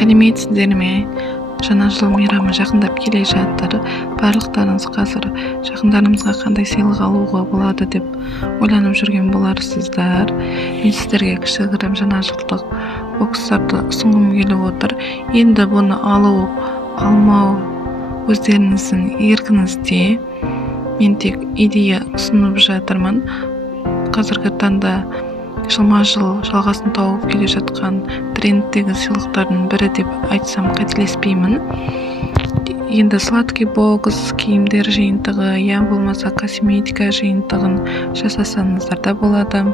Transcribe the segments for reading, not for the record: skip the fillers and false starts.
Сәлеметсіздер ме? Жаңа жыл мейрамы жақындап келе жатыр. Барлықтарыңыз қазір жақындарымызға қандай сыйлық алуға болады деп ойланып жүрген боларсыздар. Мен сіздерге кішігірім жаңа жылдық бокстарды ұсынғым келіп отыр. Енді бұны алу, алмау өздеріңіздің еркіңізде. Мен тек идея ұсынып жатырмын. Қазіргі таңда жылма-жыл жалғасын тауып келе жатқан трендтегі сыйлықтардың бірі деп айтсам қателеспеймін. Енді сладкий бокс, киімдер жиынтығы, я болмаса косметика жиынтығын жасасаңыздар да болады.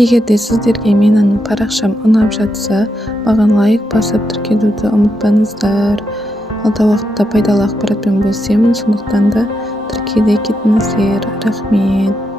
Егер де сіздерге менің парақшам ұнап жатса, маған лайк басып тіркелуді ұмытпаңыздар. Алдағы уақытта пайдалы ақпаратпен бөлісемін, сондықтан да тіркеле кетіңіздер. Рахмет.